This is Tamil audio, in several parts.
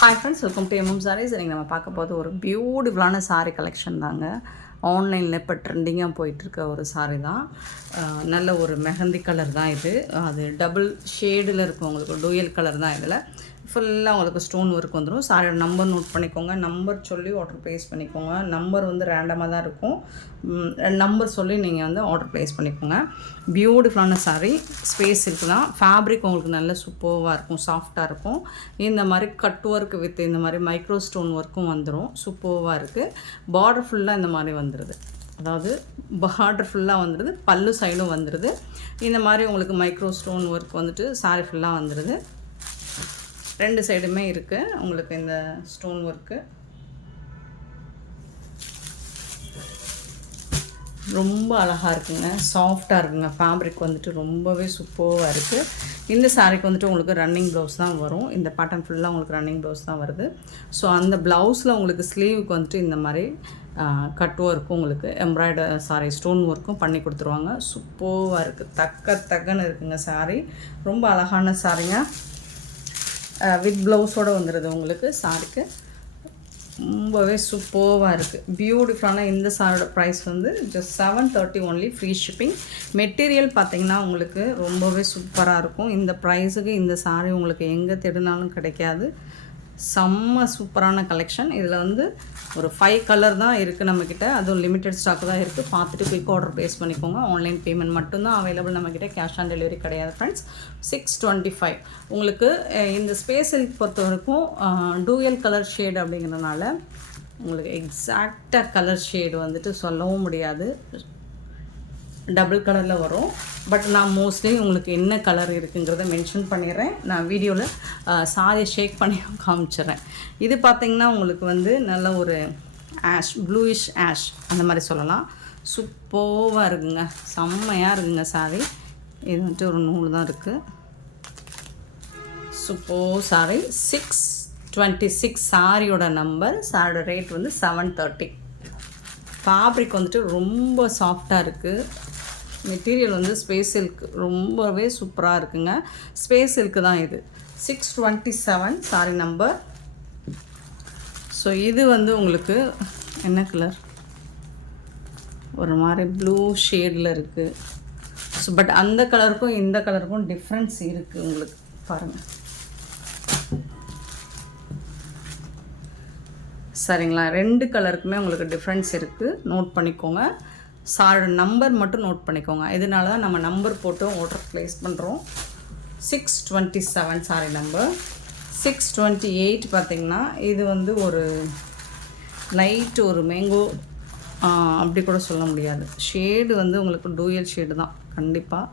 Hi friends, welcome to MM sarees. இன்றைக்கி நம்ம பார்க்க போது ஒரு பியூட்டிஃபுல்லான சாரீ கலெக்ஷன் தாங்க. ஆன்லைனில் இப்போ ட்ரெண்டிங்காக போயிட்டுருக்க ஒரு சாரீ தான். நல்ல ஒரு மெஹந்தி கலர் தான் இது. அது டபுள் ஷேடில் இருக்கும், உங்களுக்கு டூயல் கலர் தான். இதில் ஃபுல்லாக உங்களுக்கு ஸ்டோன் ஒர்க் வந்துடும். சாரியோட நம்பர் நோட் பண்ணிக்கோங்க, நம்பர் சொல்லி ஆர்டர் ப்ளேஸ் பண்ணிக்கோங்க. நம்பர் வந்து ரேண்டமாக தான் இருக்கும், நம்பர் சொல்லி நீங்கள் வந்து ஆர்டர் ப்ளேஸ் பண்ணிக்கோங்க. பியூட்டிஃபுல்லான சாரீ, ஸ்பேஸ் இருக்குதான். ஃபேப்ரிக் உங்களுக்கு நல்ல சூப்பராக இருக்கும், சாஃப்டாக இருக்கும். இந்த மாதிரி கட் ஒர்க் வித் இந்த மாதிரி மைக்ரோ ஸ்டோன் ஒர்க்கும் வந்துடும், சூப்பராக இருக்குது. பார்டர் ஃபுல்லாக இந்த மாதிரி வந்துடுது, அதாவது பார்டர் ஃபுல்லாக வந்துடுது, பல்லு சைடும் வந்துடுது. இந்த மாதிரி உங்களுக்கு மைக்ரோ ஸ்டோன் ஒர்க் வந்துட்டு சாரீ ஃபுல்லாக வந்துடுது. ரெண்டு சைடுமே இருக்குது உங்களுக்கு இந்த ஸ்டோன் ஒர்க்கு. ரொம்ப அழகாக இருக்குங்க, சாஃப்டாக இருக்குங்க. ஃபேப்ரிக் வந்துட்டு ரொம்பவே சூப்பராக இருக்குது. இந்த சாரீக்கு வந்துட்டு உங்களுக்கு ரன்னிங் ப்ளவுஸ் தான் வரும். இந்த பேட்டர்ன் ஃபுல்லாக உங்களுக்கு ரன்னிங் ப்ளவுஸ் தான் வருது. ஸோ அந்த ப்ளவுஸில் உங்களுக்கு ஸ்லீவுக்கு வந்துட்டு இந்த மாதிரி கட் ஒர்க்கும் உங்களுக்கு எம்ப்ராய்டரி ஸ்டோன் ஒர்க்கும் பண்ணி கொடுத்துருவாங்க. சூப்பராக இருக்குது, தக்கன்னு இருக்குங்க சாரீ. ரொம்ப அழகான சாரீங்க. வித் ப்ளவுஸோடு வந்துடுது உங்களுக்கு சாரிக்கு. ரொம்பவே சூப்பராக இருக்குது, பியூட்டிஃபுல்லான. இந்த சாரியோட ப்ரைஸ் வந்து just 730 only, free shipping. Material பார்த்திங்கன்னா உங்களுக்கு ரொம்பவே சூப்பராக இருக்கும். இந்த ப்ரைஸுக்கு இந்த சாரீ உங்களுக்கு எங்கே தேடினாலும் கிடைக்காது. செம்ம சூப்பரான கலெக்ஷன். இதில் வந்து ஒரு 5 கலர் தான் இருக்குது நம்மக்கிட்ட, அதுவும் லிமிட்டட் ஸ்டாக் தான் இருக்குது. பார்த்துட்டு குயிக் ஆர்டர் ப்ளேஸ் பண்ணிக்கோங்க. ஆன்லைன் பேமெண்ட் மட்டும்தான் அவைலபிள் நம்மக்கிட்ட, கேஷ் ஆன் டெலிவரி கிடையாது ஃப்ரெண்ட்ஸ். 625 உங்களுக்கு. இந்த ஸ்பேஸ் சில்க் பொறுத்த வரைக்கும் டூயல் கலர் ஷேடு அப்படிங்கிறதுனால உங்களுக்கு எக்ஸாக்டாக கலர் ஷேடு வந்துட்டு சொல்லவும் முடியாது, டபுள் கலரில் வரும். பட் நான் மோஸ்ட்லி உங்களுக்கு என்ன கலர் இருக்குங்கிறத மென்ஷன் பண்ணிடுறேன். நான் வீடியோவில் சாரியை ஷேக் பண்ணி காமிச்சிட்றேன். இது பார்த்திங்கன்னா உங்களுக்கு வந்து நல்ல ஒரு ஆஷ், ப்ளூயிஷ் ஆஷ் அந்த மாதிரி சொல்லலாம். சூப்பராக இருக்குங்க, செம்மையாக இருக்குங்க சாரி. இது வந்துட்டு ஒரு நூல் தான் இருக்குது. Super sorry. 626 சாரியோட நம்பர். சாரியோட ரேட் வந்து 730. ஃபேப்ரிக் வந்துட்டு ரொம்ப சாஃப்டாக இருக்குது. மெட்டீரியல் வந்து ஸ்பேஸ் சில்க், ரொம்பவே சூப்பராக இருக்குங்க. ஸ்பேஸ் சில்க்கு தான் இது. 627 சாரி நம்பர். ஸோ இது வந்து உங்களுக்கு என்ன கலர், ஒரு மாதிரி ப்ளூ ஷேடில் இருக்குது. ஸோ பட் அந்த கலருக்கும் இந்த கலருக்கும் டிஃப்ரென்ஸ் இருக்குது உங்களுக்கு, பாருங்கள். சரிங்களா, ரெண்டு கலருக்குமே உங்களுக்கு டிஃப்ரென்ஸ் இருக்குது, நோட் பண்ணிக்கோங்க. சாரோட நம்பர் மட்டும் நோட் பண்ணிக்கோங்க. இதனால தான் நம்ம நம்பர் போட்டு ஆர்டர் ப்ளேஸ் பண்ணுறோம். 627 சாரி நம்பர். 628 பார்த்திங்கன்னா இது வந்து ஒரு லைட் ஒரு மேங்கோ அப்படி கூட சொல்ல முடியாது. ஷேடு வந்து உங்களுக்கு டூயல் ஷேடு தான் கண்டிப்பாக.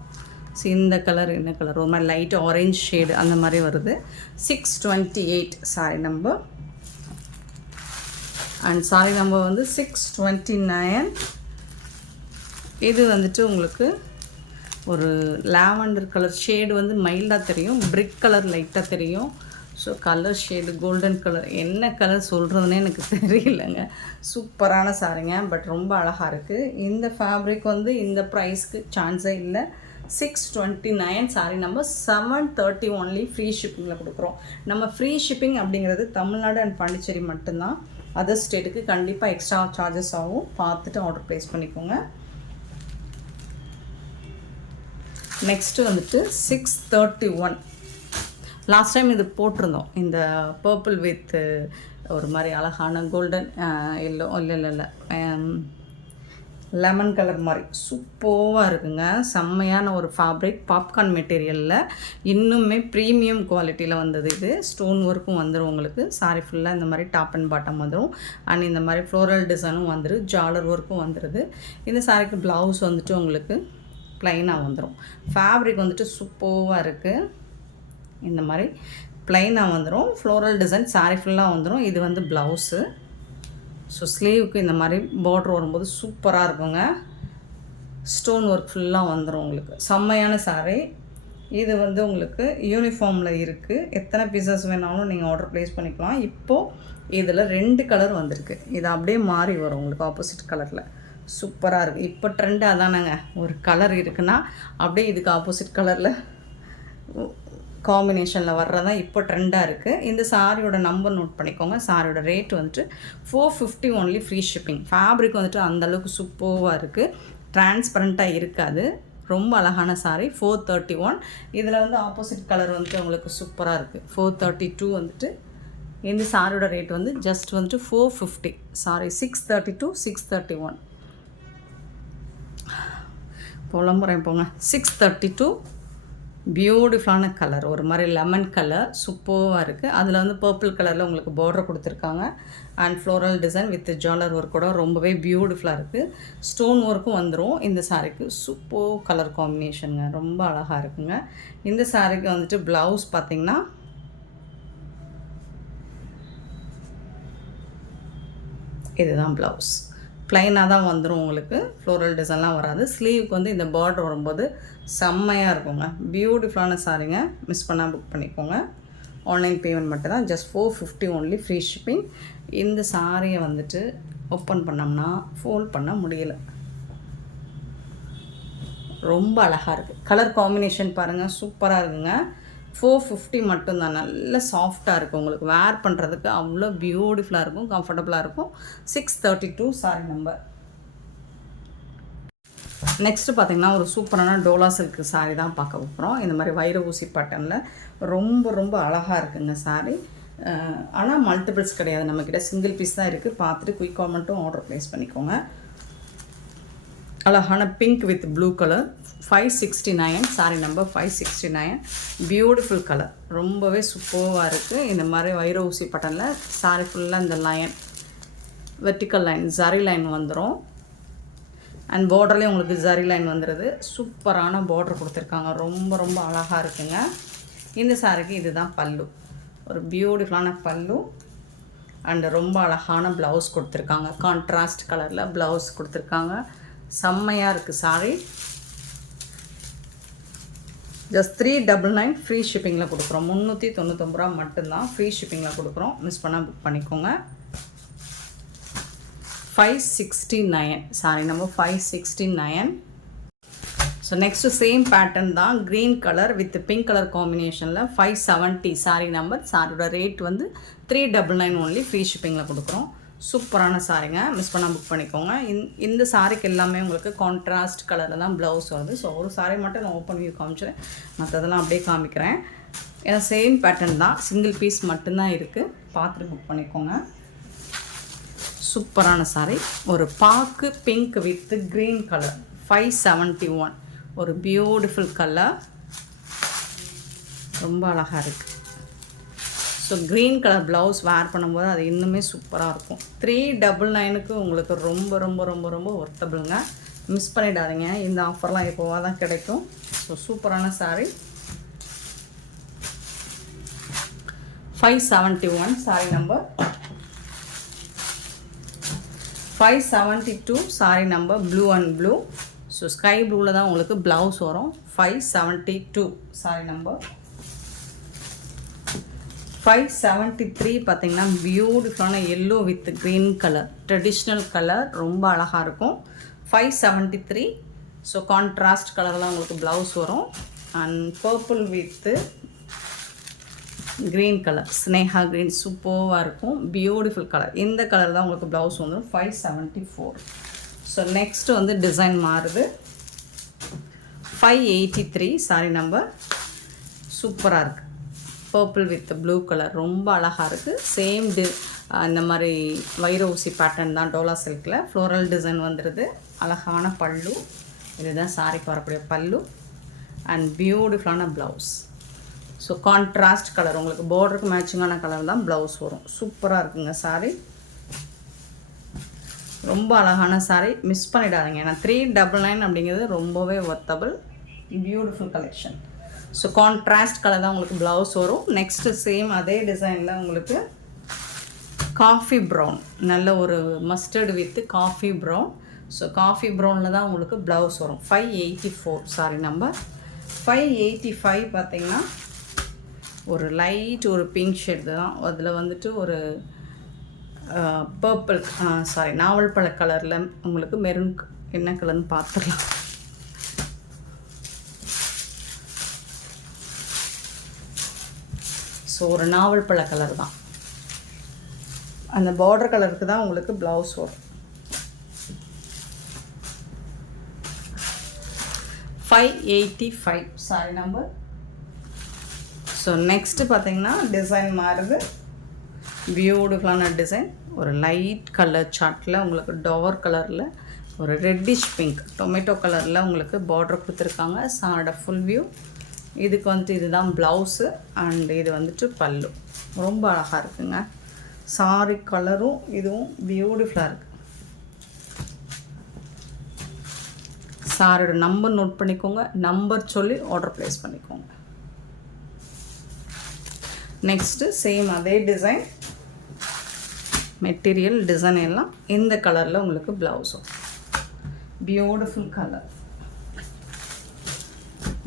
ஸோ இந்த கலர் என்ன கலர், ஒரு மாதிரி லைட் ஆரஞ்ச் ஷேடு அந்த மாதிரி வருது. 628 sorry number. And sorry number வந்து 629. இது வந்துட்டு உங்களுக்கு ஒரு லாவெண்டர் கலர் ஷேடு வந்து மைல்டாக தெரியும், பிரிக் கலர் லைட்டாக தெரியும். So colour shade golden colour, என்ன கலர் சொல்கிறதுனே எனக்கு தெரியலைங்க. சூப்பரான சாரிங்க, பட் ரொம்ப அழகாக இருக்குது. இந்த ஃபேப்ரிக் வந்து இந்த ப்ரைஸ்க்கு சான்ஸே இல்லை. 629 சாரி நம்பர். 730 ஒன்லி, ஃப்ரீ ஷிப்பிங்கில் கொடுக்குறோம். நம்ம ஃப்ரீ ஷிப்பிங் அப்படிங்கிறது தமிழ்நாடு அண்ட் பாண்டிச்சேரி மட்டும்தான். அதர் ஸ்டேட்டுக்கு கண்டிப்பாக எக்ஸ்ட்ரா சார்ஜஸ் ஆகும், பார்த்துட்டு ஆர்டர் ப்ளேஸ் பண்ணிக்கோங்க. நெக்ஸ்ட்டு வந்துட்டு 631. லாஸ்ட் டைம் இது போட்டிருந்தோம், இந்த பர்பிள் வித் ஒரு மாதிரி அழகான கோல்டன் இல்லை லெமன் கலர் மாதிரி சூப்பராக இருக்குங்க. செம்மையான ஒரு ஃபேப்ரிக், பாப்கார்ன் மெட்டீரியலில் இன்னுமே ப்ரீமியம் குவாலிட்டியில் வந்தது இது. ஸ்டோன் ஒர்க்கும் வந்துடும் உங்களுக்கு. சாரி ஃபுல்லாக இந்த மாதிரி டாப் அண்ட் பாட்டம் வந்துடும். அண்ட் இந்த மாதிரி ஃப்ளோரல் டிசைனும் வந்துடும், ஜாலர் ஒர்க்கும் வந்துடுது. இந்த சாரிக்கு ப்ளவுஸ் வந்துட்டு உங்களுக்கு ப்ளைனாக வந்துடும். ஃபேப்ரிக் வந்துட்டு சூப்பராக இருக்குது. இந்த மாதிரி ப்ளைனாக வந்துடும், ஃப்ளோரல் டிசைன் சாரி ஃபுல்லாக வந்துடும். இது வந்து ப்ளவுஸு. ஸோ ஸ்லீவுக்கு இந்த மாதிரி பார்டர் வரும்போது சூப்பராக இருக்குங்க. ஸ்டோன் ஒர்க் ஃபுல்லாக வந்துடும் உங்களுக்கு. செம்மையான சாரி. இது வந்து உங்களுக்கு யூனிஃபார்மில் இருக்குது. எத்தனை பீசஸ் வேணாலும் நீங்கள் ஆர்டர் ப்ளேஸ் பண்ணிக்கலாம். இப்போது இதில் 2 கலர் வந்திருக்கு. இது அப்படியே மாறி வரும் உங்களுக்கு ஆப்போசிட் கலரில். சூப்பராக இருக்குது. இப்போ ட்ரெண்டு அதானங்க, ஒரு கலர் இருக்குன்னா அப்படியே இதுக்கு ஆப்போசிட் கலரில் காம்பினேஷனில் வர்றதான் இப்போ ட்ரெண்டாக இருக்குது. இந்த சாரியோட நம்பர் நோட் பண்ணிக்கோங்க. சாரியோட ரேட் வந்துட்டு 450 ஒன்லி, ஃப்ரீ ஷிப்பிங். ஃபேப்ரிக் வந்துட்டு அந்தளவுக்கு சூப்பராக இருக்குது, டிரான்ஸ்பரண்ட்டாக இருக்காது. ரொம்ப அழகான சாரி. 431. இதில் வந்து ஆப்போசிட் கலர் வந்துட்டு உங்களுக்கு சூப்பராக இருக்குது. 432 வந்துட்டு இந்த சாரியோட ரேட் வந்து ஜஸ்ட் வந்துட்டு 450. சாரி 632, 631 புலம்புறேன் போங்க. 632 பியூட்டிஃபுல்லான கலர், ஒரு மாதிரி லெமன் கலர், சூப்பராக இருக்குது. அதில் வந்து பர்பிள் கலரில் உங்களுக்கு பார்டர் கொடுத்துருக்காங்க. And floral design with jhalar work கூட ரொம்பவே பியூட்டிஃபுல்லாக இருக்குது. ஸ்டோன் ஒர்க்கும் வந்துடும் இந்த சாரீக்கு. சூப்பர் கலர் காம்பினேஷனுங்க, ரொம்ப அழகாக இருக்குங்க. இந்த சாரீக்கு வந்துட்டு ப்ளவுஸ் பார்த்திங்கன்னா இதுதான் ப்ளவுஸ். ப்ளைனாக தான் வந்துடும் உங்களுக்கு, ஃப்ளோரல் டிசைன்லாம் வராது. ஸ்லீவுக்கு வந்து இந்த பார்டர் வரும்போது செம்மையாக இருக்குங்க. பியூட்டிஃபுல்லான சாரீங்க, மிஸ் பண்ணால் புக் பண்ணிக்கோங்க. ஆன்லைன் பேமெண்ட் மட்டும் தான், ஜஸ்ட் 450 ஒன்லி, ஃப்ரீ ஷிப்பிங். இந்த சாரியை வந்துட்டு ஓப்பன் பண்ணோம்னா ஃபோல்ட் பண்ண முடியல, ரொம்ப அழகாக இருக்குது. கலர் காம்பினேஷன் பாருங்கள், சூப்பராக இருக்குங்க. 450 மட்டும்தான், நல்ல சாஃப்டாக இருக்கும். உங்களுக்கு வேர் பண்ணுறதுக்கு அவ்வளோ பியூட்டிஃபுல்லாக இருக்கும், கம்ஃபர்டபுளாக இருக்கும். 632 சாரி நம்பர். நெக்ஸ்ட்டு பார்த்திங்கன்னா ஒரு சூப்பரான டோலா சில்க் சாரீ தான் பார்க்க போகிறோம். இந்த மாதிரி வைர ஊசி பேட்டர்னில் ரொம்ப ரொம்ப அழகாக இருக்குங்க சாரீ. ஆனால் மல்டிபிள்ஸ் கிடையாது, நம்மக்கிட்ட சிங்கிள் பீஸ் தான் இருக்குது. பார்த்துட்டு குயிக்காக மட்டும் ஆர்டர் ப்ளேஸ் பண்ணிக்கோங்க. அழகான pink with blue colour, 569 sari number 569. Beautiful colour, ரொம்பவே சூப்பராக இருக்குது. இந்த மாதிரி வைர ஊசி பட்டனில் சாரி ஃபுல்லாக இந்த line, vertical line, zari line வந்துடும். அண்ட் பார்டர்லேயும் உங்களுக்கு ஜரி லைன் வந்துடுது. சூப்பரான பார்டர் கொடுத்துருக்காங்க, ரொம்ப ரொம்ப அழகாக இருக்குங்க. இந்த சாரிக்கு இதுதான் பல்லு, ஒரு பியூட்டிஃபுல்லான பல்லு. அண்டு ரொம்ப அழகான ப்ளவுஸ் கொடுத்துருக்காங்க, கான்ட்ராஸ்ட் கலரில் ப்ளவுஸ் கொடுத்துருக்காங்க. செம்மையாக இருக்குது சாரி. ஜஸ்ட் 399 ஃப்ரீ ஷிப்பிங்கில் கொடுக்குறோம். 399 ரூபா மட்டும்தான் ஃப்ரீ ஷிப்பிங்கில் கொடுக்குறோம். மிஸ் பண்ணால் புக் பண்ணிக்கோங்க. 569 sari number 569. So next same pattern தான், green colour with pink colour காம்பினேஷனில் 570 சாரி நம்பர். சாரியோட ரேட் வந்து 399 ஒன்லி, ஃப்ரீ ஷிப்பிங்கில் கொடுக்குறோம். சூப்பரான சாரிங்க, மிஸ் பண்ணால் புக் பண்ணிக்கோங்க. இந்த சாரிக்கு எல்லாமே உங்களுக்கு கான்ட்ராஸ்ட் கலரில் தான் ப்ளவுஸ் வருது. ஸோ ஒரு சாரி மட்டும் நான் ஓப்பன் வியூ காமிச்சிடுறேன், மற்றதெல்லாம் அப்படியே காமிக்கிறேன். ஏன்னா சேம் பேட்டர்ன் தான், சிங்கிள் பீஸ் மட்டும்தான் இருக்குது. பார்த்துட்டு புக் பண்ணிக்கோங்க. சூப்பரான சாரி, ஒரு பாக்கு பிங்க் வித் க்ரீன் கலர், 571. ஒரு பியூட்டிஃபுல் கலர், ரொம்ப அழகாக இருக்குது. ஸோ க்ரீன் கலர் ப்ளவுஸ் வேர் பண்ணும்போது அது இன்னுமே சூப்பராக இருக்கும். 399க்கு உங்களுக்கு ரொம்ப ரொம்ப ரொம்ப ரொம்ப ஒர்த்தபிளுங்க. மிஸ் பண்ணிடாதீங்க, இந்த ஆஃபர்லாம் எப்போவா தான் கிடைக்கும். ஸோ சூப்பரான sorry. 571 sorry number. 572 sorry number blue and blue. So sky ப்ளூவில் தான் உங்களுக்கு ப்ளவுஸ் வரும். 572 சாரி நம்பர். 573 பார்த்திங்கன்னா பியூட்டிஃபுல்லான yellow with green colour, traditional colour, ரொம்ப அழகாக இருக்கும். 573. ஸோ கான்ட்ராஸ்ட் கலரில் உங்களுக்கு ப்ளவுஸ் வரும். And purple with green colour, Sneha green, சூப்பராக இருக்கும். பியூட்டிஃபுல் கலர், இந்த கலர் தான் உங்களுக்கு ப்ளவுஸ் வந்துடும். 574. ஸோ நெக்ஸ்ட்டு வந்து டிசைன் மாறுது. 583 சாரி நம்பர். சூப்பராக இருக்குது, பர்பிள் வித் ப்ளூ கலர், ரொம்ப அழகாக இருக்குது. சேம் இந்த மாதிரி வைர ஊசி பேட்டர்ன் தான் டோலா சில்கில். ஃப்ளோரல் டிசைன் வந்துடுது. அழகான பல்லு, இதுதான் சாரிக்கு வரக்கூடிய பல்லு. அண்ட் பியூட்டிஃபுல்லான ப்ளவுஸ். ஸோ கான்ட்ராஸ்ட் கலர், உங்களுக்கு பார்டருக்கு மேட்சிங்கான கலர் தான் ப்ளவுஸ் வரும். சூப்பராக இருக்குங்க சாரி, ரொம்ப அழகான சாரி. மிஸ் பண்ணிடாதீங்க, ஏன்னா 399 அப்படிங்கிறது ரொம்பவே worthable. Beautiful collection. So contrast colour தான் உங்களுக்கு ப்ளவுஸ் வரும். நெக்ஸ்ட்டு சேம் அதே டிசைனில் உங்களுக்கு காஃபி ப்ரௌன், நல்ல ஒரு mustard with coffee brown. So coffee ப்ரௌனில் தான் உங்களுக்கு ப்ளவுஸ் வரும். 584 சாரி நம்பர். 585 பார்த்திங்கன்னா ஒரு லைட் ஒரு பிங்க் ஷேட் தான். அதில் வந்துட்டு ஒரு பர்பிள், சாரி நாவல் பழ கலரில் உங்களுக்கு மெரூன், என்ன கலர்னு பார்த்துடலாம். ஸோ ஒரு நாவல் பழ கலர் தான். அந்த பார்டர் கலருக்கு தான் உங்களுக்கு ப்ளவுஸ் வரும். 585 சாரி நம்பர். ஸோ நெக்ஸ்ட்டு பார்த்தீங்கன்னா டிசைன் மாறுது. பியூட்டிஃபுல்லான டிசைன். ஒரு லைட் கலர் சார்ட்டில் உங்களுக்கு டார்க் கலரில் ஒரு ரெட்டிஷ் பிங்க் டொமேட்டோ கலரில் உங்களுக்கு பார்டர் கொடுத்துருக்காங்க. சாரோட ஃபுல் வியூ. இதுக்கு வந்துட்டு இதுதான் ப்ளவுஸு அண்ட் இது வந்துட்டு பல்லு. ரொம்ப அழகாக இருக்குங்க. சாரி கலரும் இதுவும் பியூட்டிஃபுல்லாக இருக்குது. சாரோட நம்பர் நோட் பண்ணிக்கோங்க. நம்பர் சொல்லி ஆர்டர் ப்ளேஸ் பண்ணிக்கோங்க. நெக்ஸ்ட்டு சேம் அதே டிசைன், மெட்டீரியல் டிசைன் எல்லாம் இந்த கலரில் உங்களுக்கு ப்ளவுஸும். Beautiful colour.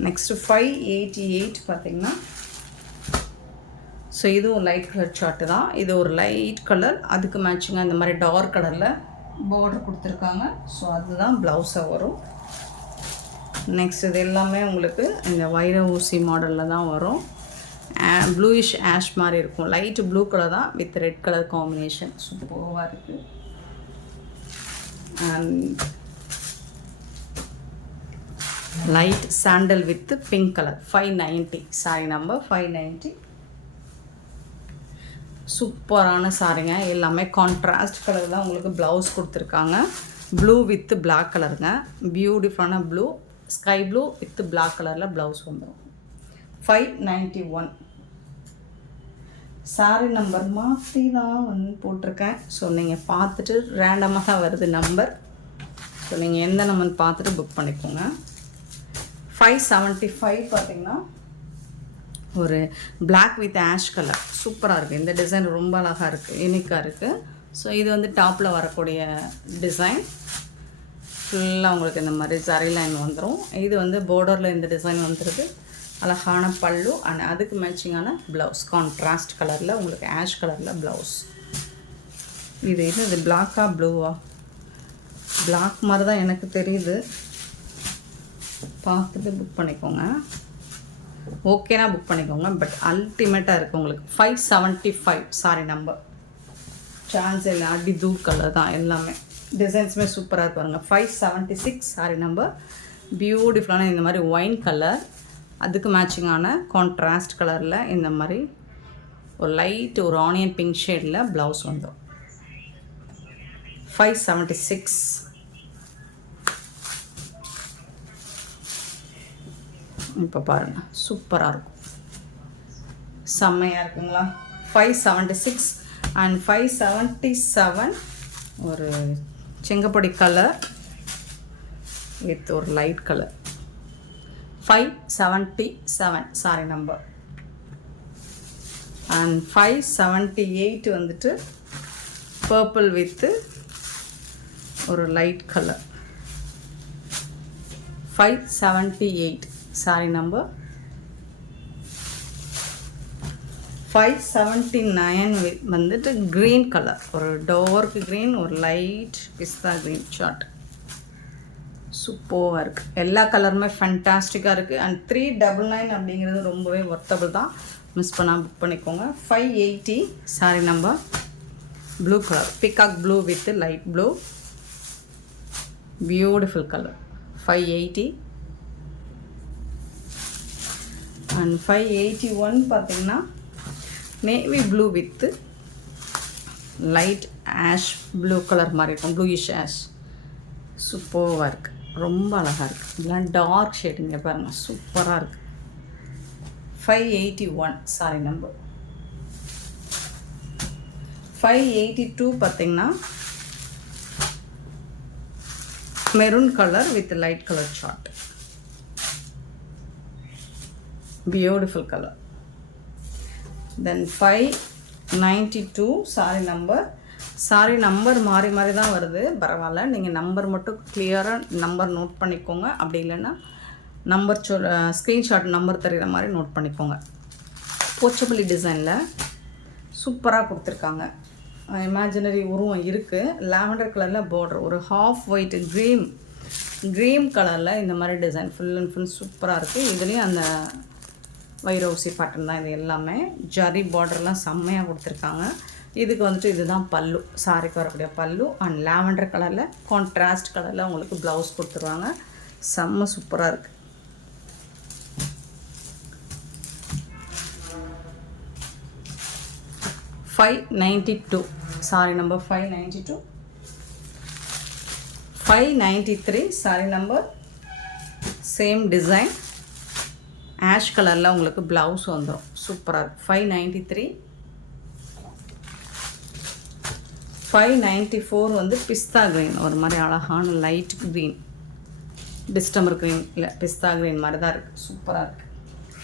நெக்ஸ்ட்டு 588 பார்த்திங்கன்னா, ஸோ இதுவும் லைட் கலர் சார்ட்டு தான். இது ஒரு லைட் கலர், அதுக்கு மேட்சிங்காக இந்த மாதிரி டார்க் கலரில் பார்டர் கொடுத்துருக்காங்க. ஸோ அதுதான் ப்ளவுஸாக வரும். நெக்ஸ்ட் இது எல்லாமே உங்களுக்கு இந்த வைர ஊசி மாடலில் தான் வரும். ப்ளூயிஷ் ஆஷ் மாதிரி இருக்கும். லைட்டு ப்ளூ கலர் தான் வித் ரெட் கலர் காம்பினேஷன். சூப்பராக இருக்குது. And light sandal with pink colour. 590 sorry number 590. சூப்பரான சாரிங்க. எல்லாமே கான்ட்ராஸ்ட் கலர் தான் உங்களுக்கு ப்ளவுஸ் கொடுத்துருக்காங்க. ப்ளூ வித் பிளாக் கலருங்க. பியூட்டிஃபுல்லான blue, sky blue with black கலரில் ப்ளவுஸ் வந்துடும். 591 சாரி நம்பர் மாற்றி தான் போட்டிருக்கேன். ஸோ நீங்கள் பார்த்துட்டு ரேண்டமாக தான் வருது நம்பர். ஸோ நீங்கள் எந்த நம்பர் பார்த்துட்டு புக் பண்ணிக்கோங்க. 575 பார்த்திங்கன்னா ஒரு பிளாக் வித் ஆஷ் கலர். சூப்பராக இருக்குது. இந்த டிசைன் ரொம்ப அழகாக இருக்குது, யூனிக்காக இருக்குது. ஸோ இது வந்து டாப்பில் வரக்கூடிய டிசைன். ஃபுல்லாக உங்களுக்கு இந்த மாதிரி ஜரி லைன் வந்துடும். இது வந்து பார்டரில் இந்த டிசைன் வந்துடுது. அழகான பல்லு அண்ட் அதுக்கு மேட்சிங்கான ப்ளவுஸ் கான்ட்ராஸ்ட் கலரில் உங்களுக்கு ஆஷ் கலரில் ப்ளவுஸ். இது பிளாக்கா ப்ளூவா? பிளாக் மாதிரி தான் எனக்கு தெரியுது. பார்த்துட்டு புக் பண்ணிக்கோங்க. ஓகேனா புக் பண்ணிக்கோங்க. பட் அல்டிமேட்டாக இருக்குது உங்களுக்கு. 575 சாரி நம்பர். சான்ஸ் இல்லை, அடி தூள் கலர் தான் எல்லாமே. டிசைன்ஸுமே சூப்பராக இருப்பாருங்க. 576 சாரி நம்பர். பியூட்டிஃபுல்லான இந்த மாதிரி ஒயின் கலர், அதுக்கு மேட்சிங்கான கான்ட்ராஸ்ட் கலரில் இந்த மாதிரி ஒரு லைட் ஒரு ஆனியன் பிங்க் ஷேடில் ப்ளவுஸ் வந்துடும். 576. இப்போ பாருங்கள், சூப்பராக இருக்கும், செம்மையாக இருக்குங்களா? 576 அண்ட் 577 ஒரு செங்கப்பொடி கலர் வித் ஒரு light colour. 577 sorry number. And 578 வந்துட்டு பர்பிள் வித்து ஒரு லைட் கலர். 578 sorry number. 579 வந்துட்டு க்ரீன் கலர், ஒரு டார்க் க்ரீன், ஒரு லைட் பிஸ்தா க்ரீன் சார்ட். சூப்பராக இருக்குது. எல்லா கலருமே ஃபேண்டாஸ்டிக்காக இருக்குது. அண்ட் 399 அப்படிங்கிறது ரொம்பவே ஒர்த்தபிள் தான். மிஸ் பண்ணால் புக் பண்ணிக்கோங்க. 580 sorry number. Blue colour, peacock blue with light blue, beautiful colour. 580 and 581 பார்த்தீங்கன்னா navy blue with light ash blue colour மாதிரி இருக்கும். Bluish ash. சூப்பராக இருக்குது, ரொம்ப அழகாக இருக்குது. இதெல்லாம் டார்க் ஷேடுங்க பாருங்கள், சூப்பராக இருக்குது. 581 சாரி நம்பர். 582 பார்த்தீங்கன்னா maroon colour with light colour சார்ட். Beautiful colour. Then 592 sari number. Sari number மாறி மாறி தான் வருது, பரவாயில்ல. நீங்கள் நம்பர் மட்டும் கிளியராக நம்பர் நோட் பண்ணிக்கோங்க. அப்படி இல்லைன்னா நம்பர் ஸ்க்ரீன்ஷாட் நம்பர் தெரிகிற மாதிரி நோட் பண்ணிக்கோங்க. போச்சபள்ளி டிசைனில் சூப்பராக கொடுத்துருக்காங்க. இமேஜினரி உருவம் இருக்குது. லாவெண்டர் கலரில் பார்டர், ஒரு ஹாஃப் ஒயிட் க்ரீம் கலரில் இந்த மாதிரி டிசைன் ஃபுல் அண்ட் ஃபுல் சூப்பராக இருக்குது. இதுலேயும் அந்த வைரோசி பாட்டன் தான் இது எல்லாமே. ஜரி பார்டர்லாம் செம்மையாக கொடுத்துருக்காங்க. இதுக்கு வந்துட்டு இதுதான் பல்லு, சாரிக்கு வரக்கூடிய பல்லு. அண்ட் லாவெண்டர் கலரில் கான்ட்ராஸ்ட் கலரில் உங்களுக்கு ப்ளவுஸ் கொடுத்துருவாங்க. செம்ம சூப்பராக இருக்குது. $592 sari number 592. 593 sorry number. Same design ash கலரில் உங்களுக்கு ப்ளவுஸ் வந்துடும். சூப்பராக இருக்குது. 593. 594 வந்து பிஸ்தா க்ரீன், ஒரு மாதிரி அழகான லைட் க்ரீன், டிஸ்டம்பர் க்ரீன் இல்லை பிஸ்தா க்ரீன் மாதிரி தான் இருக்குது. சூப்பராக இருக்குது.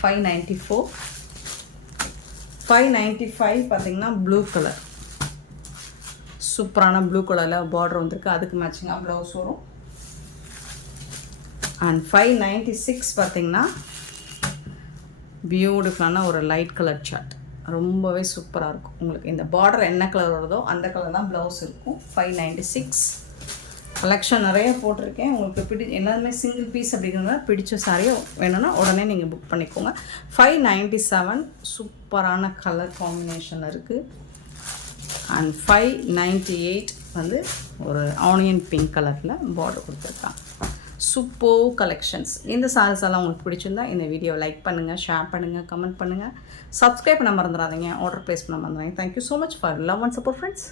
594. 595 பார்த்திங்கன்னா ப்ளூ கலர், சூப்பரான ப்ளூ கலரில் பார்டர் வந்துருக்கு. அதுக்கு மேட்சிங்காக ப்ளவுஸ் வரும். அண்ட் 596 பார்த்திங்கன்னா பியூட்டிஃபுல்லான ஒரு லைட் கலர் சார்ட், ரொம்பவே சூப்பராக இருக்கும். உங்களுக்கு இந்த பார்டர் என்ன கலர் வருதோ அந்த கலர் தான் ப்ளவுஸ் இருக்கும். 596 கலெக்ஷன் நிறைய போட்டிருக்கேன். உங்களுக்கு எல்லாருமே சிங்கிள் பீஸ் அப்படிங்கிறத பிடிச்ச சாரியை வேணும்னா உடனே நீங்கள் புக் பண்ணிக்கோங்க. 597 சூப்பரான கலர் காம்பினேஷன் இருக்குது. அண்ட் 598 வந்து ஒரு ஆனியன் பிங்க் கலரில் பார்டர் கொடுத்துருக்காங்க. Super collections. இந்த சாரீஸ் எல்லாம் உங்களுக்கு பிடிச்சிருந்தா இந்த வீடியோவை லைக் பண்ணுங்கள், ஷேர் பண்ணுங்கள், கமெண்ட் பண்ணுங்கள், சப்ஸ்கிரைப் பண்ண மறந்துடாதீங்க, ஆர்டர் ப்ளேஸ் பண்ண மறந்துடாதீங்க. Thank you so much for love and support friends.